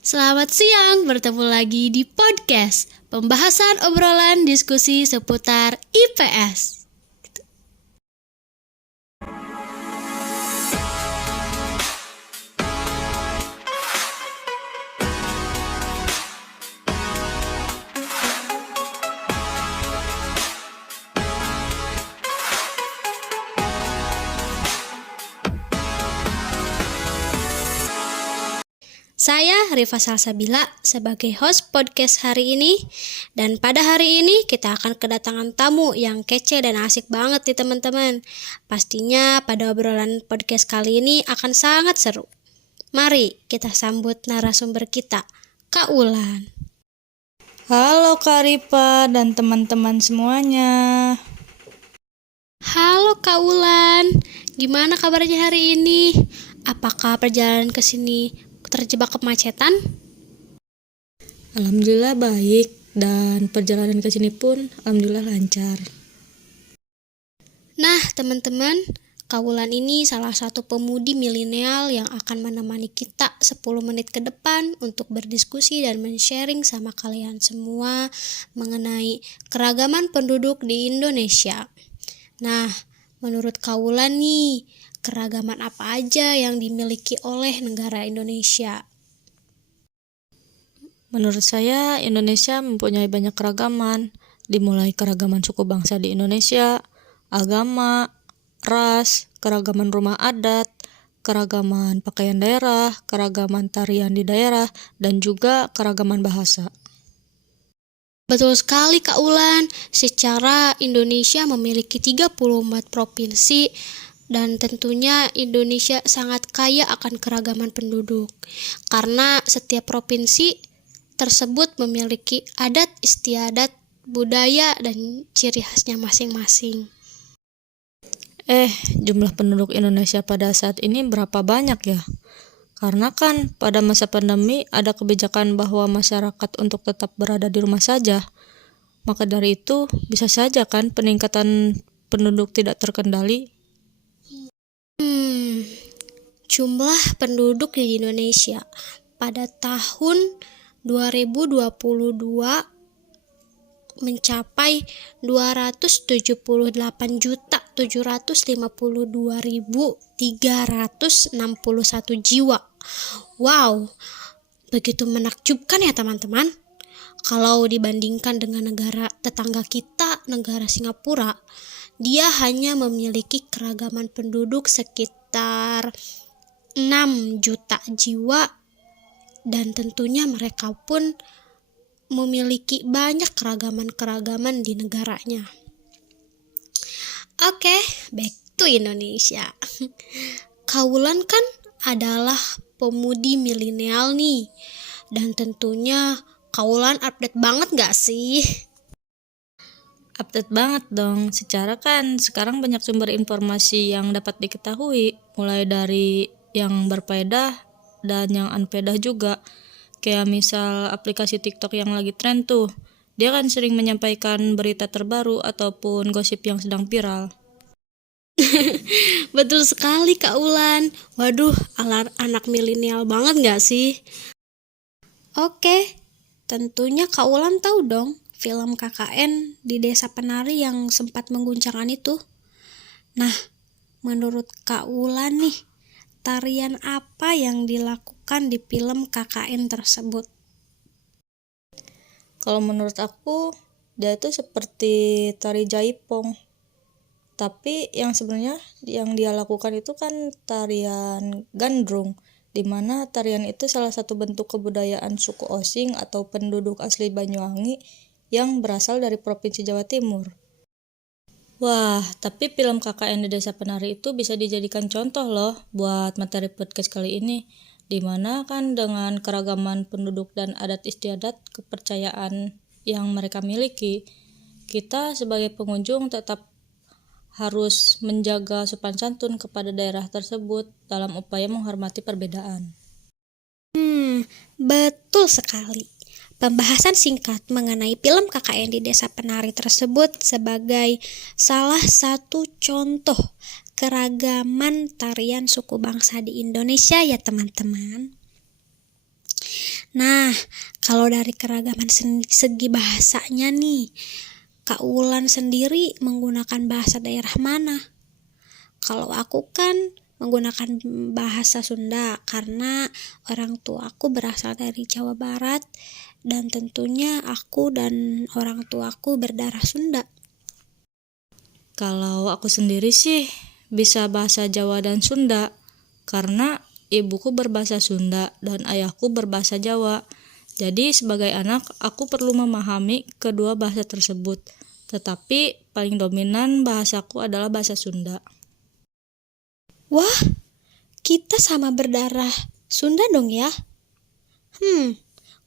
Selamat siang, bertemu lagi di podcast pembahasan obrolan diskusi seputar IPS. Saya Rifa Salsabila sebagai host podcast hari ini. Dan pada hari ini kita akan kedatangan tamu yang kece dan asik banget nih teman-teman. Pastinya pada obrolan podcast kali ini akan sangat seru. Mari kita sambut narasumber kita, Kak Ulan. Halo Kak Rifa dan teman-teman semuanya. Halo Kak Ulan, gimana kabarnya hari ini? Apakah perjalanan ke sini terjebak kemacetan? Alhamdulillah baik dan perjalanan ke sini pun alhamdulillah lancar. Nah, teman-teman, Kak Ulan ini salah satu pemudi milenial yang akan menemani kita 10 menit ke depan untuk berdiskusi dan men-sharing sama kalian semua mengenai keragaman penduduk di Indonesia. Nah, menurut Kak Ulan nih, keragaman apa aja yang dimiliki oleh negara Indonesia? Menurut saya Indonesia mempunyai banyak keragaman, dimulai keragaman suku bangsa di Indonesia, agama, ras, keragaman rumah adat, keragaman pakaian daerah, keragaman tarian di daerah, dan juga keragaman bahasa. Betul sekali Kak Ulan, secara Indonesia memiliki 34 provinsi dan tentunya Indonesia sangat kaya akan keragaman penduduk karena setiap provinsi tersebut memiliki adat istiadat, budaya, dan ciri khasnya masing-masing. Jumlah penduduk Indonesia pada saat ini berapa banyak ya? Karena kan pada masa pandemi ada kebijakan bahwa masyarakat untuk tetap berada di rumah saja. Maka dari itu bisa saja kan peningkatan penduduk tidak terkendali. Jumlah penduduk di Indonesia pada tahun 2022 mencapai 278.752.361 jiwa. Wow, begitu menakjubkan ya teman-teman. Kalau dibandingkan dengan negara tetangga kita, negara Singapura, dia hanya memiliki keragaman penduduk sekitar 6 juta jiwa dan tentunya mereka pun memiliki banyak keragaman-keragaman di negaranya. Oke, back to Indonesia. Kak Ulan kan adalah pemudi milenial nih, dan tentunya Kak Ulan update banget gak sih? Update banget dong, secara kan sekarang banyak sumber informasi yang dapat diketahui, mulai dari yang berfaedah dan yang unfaedah juga. Kayak misal aplikasi TikTok yang lagi tren tuh, dia kan sering menyampaikan berita terbaru ataupun gosip yang sedang viral. Betul sekali Kak Ulan. Waduh, anak milenial banget gak sih? Oke, tentunya Kak Ulan tahu dong film KKN di Desa Penari yang sempat mengguncangkan itu. Nah, menurut Kak Ulan nih, tarian apa yang dilakukan di film KKN tersebut? Kalau menurut aku, dia itu seperti tari jaipong. Tapi yang sebenarnya yang dia lakukan itu kan tarian gandrung, di mana tarian itu salah satu bentuk kebudayaan suku Osing atau penduduk asli Banyuwangi yang berasal dari Provinsi Jawa Timur. Wah, tapi film KKN di Desa Penari itu bisa dijadikan contoh loh buat materi podcast kali ini, di mana kan dengan keragaman penduduk dan adat istiadat kepercayaan yang mereka miliki, kita sebagai pengunjung tetap harus menjaga sopan santun kepada daerah tersebut dalam upaya menghormati perbedaan. Betul sekali. Pembahasan singkat mengenai film KKN di Desa Penari tersebut sebagai salah satu contoh keragaman tarian suku bangsa di Indonesia ya teman-teman. Nah, kalau dari keragaman segi bahasanya nih, Kak Wulan sendiri menggunakan bahasa daerah mana? Kalau aku kan menggunakan bahasa Sunda karena orang tuaku berasal dari Jawa Barat dan tentunya aku dan orang tuaku berdarah Sunda. Kalau aku sendiri sih bisa bahasa Jawa dan Sunda karena ibuku berbahasa Sunda dan ayahku berbahasa Jawa. Jadi sebagai anak aku perlu memahami kedua bahasa tersebut. Tetapi paling dominan bahasaku adalah bahasa Sunda. Wah, kita sama berdarah Sunda dong ya?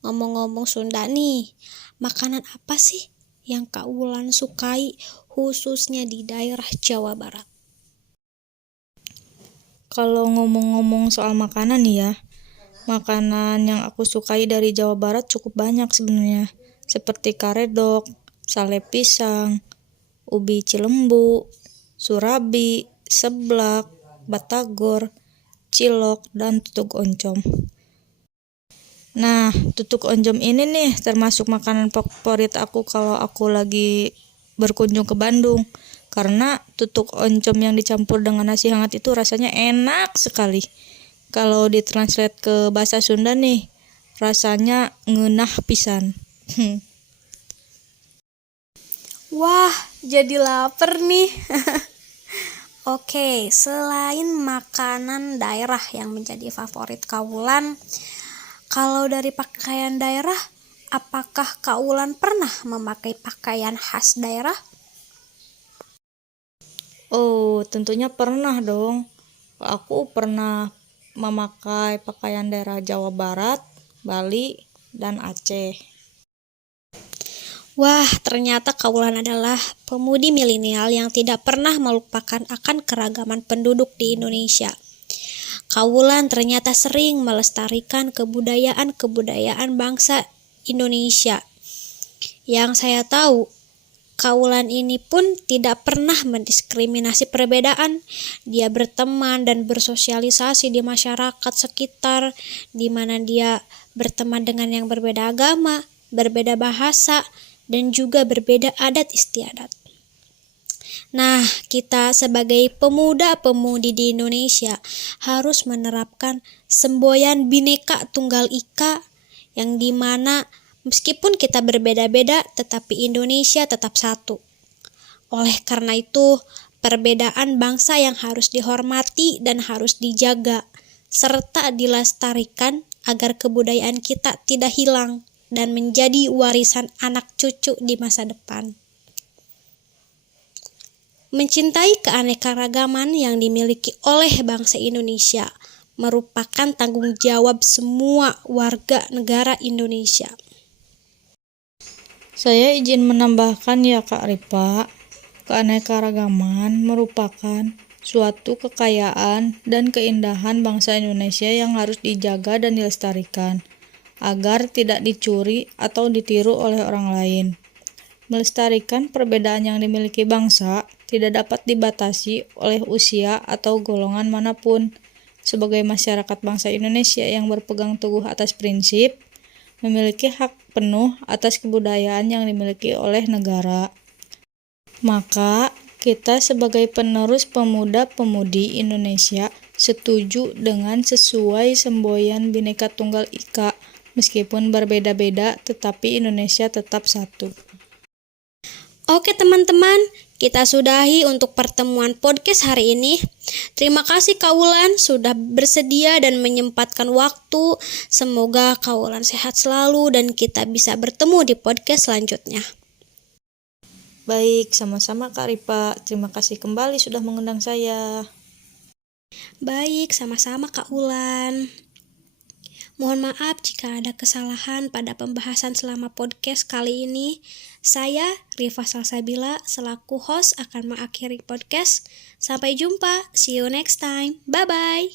Ngomong-ngomong Sunda nih, makanan apa sih yang Kak Wulan sukai khususnya di daerah Jawa Barat? Kalau ngomong-ngomong soal makanan nih ya, makanan yang aku sukai dari Jawa Barat cukup banyak sebenarnya. Seperti karedok, sale pisang, ubi cilembu, surabi, seblak, batagor, cilok, dan tutuk oncom. Nah, tutuk oncom ini nih termasuk makanan favorit aku kalau aku lagi berkunjung ke Bandung. Karena tutuk oncom yang dicampur dengan nasi hangat itu rasanya enak sekali. Kalau ditranslate ke bahasa Sunda nih, rasanya ngeunah pisan. Wah, jadi lapar nih. Oke, selain makanan daerah yang menjadi favorit Kak Wulan, kalau dari pakaian daerah, apakah Kak Wulan pernah memakai pakaian khas daerah? Oh, tentunya pernah dong. Aku pernah memakai pakaian daerah Jawa Barat, Bali, dan Aceh. Wah, ternyata Kak Wulan adalah pemudi milenial yang tidak pernah melupakan akan keragaman penduduk di Indonesia. Kak Wulan ternyata sering melestarikan kebudayaan-kebudayaan bangsa Indonesia. Yang saya tahu, Kak Wulan ini pun tidak pernah mendiskriminasi perbedaan. Dia berteman dan bersosialisasi di masyarakat sekitar, di mana dia berteman dengan yang berbeda agama, berbeda bahasa, dan juga berbeda adat istiadat. Nah, kita sebagai pemuda-pemudi di Indonesia harus menerapkan semboyan Bhinneka Tunggal Ika yang dimana meskipun kita berbeda-beda tetapi Indonesia tetap satu. Oleh karena itu, perbedaan bangsa yang harus dihormati dan harus dijaga serta dilestarikan agar kebudayaan kita tidak hilang dan menjadi warisan anak cucu di masa depan. Mencintai keanekaragaman yang dimiliki oleh bangsa Indonesia merupakan tanggung jawab semua warga negara Indonesia. Saya izin menambahkan ya Kak Ripa, keanekaragaman merupakan suatu kekayaan dan keindahan bangsa Indonesia yang harus dijaga dan dilestarikan, agar tidak dicuri atau ditiru oleh orang lain. Melestarikan perbedaan yang dimiliki bangsa tidak dapat dibatasi oleh usia atau golongan manapun. Sebagai masyarakat bangsa Indonesia yang berpegang teguh atas prinsip, memiliki hak penuh atas kebudayaan yang dimiliki oleh negara. Maka, kita sebagai penerus pemuda-pemudi Indonesia setuju dengan sesuai semboyan Bhinneka Tunggal Ika. Meskipun berbeda-beda, tetapi Indonesia tetap satu. Oke teman-teman, kita sudahi untuk pertemuan podcast hari ini. Terima kasih Kak Wulan sudah bersedia dan menyempatkan waktu. Semoga Kak Wulan sehat selalu dan kita bisa bertemu di podcast selanjutnya. Baik, sama-sama Kak Ripa. Terima kasih kembali sudah mengundang saya. Baik, sama-sama Kak Wulan. Mohon maaf jika ada kesalahan pada pembahasan selama podcast kali ini. Saya, Rifa Salsabila, selaku host akan mengakhiri podcast. Sampai jumpa, see you next time. Bye-bye.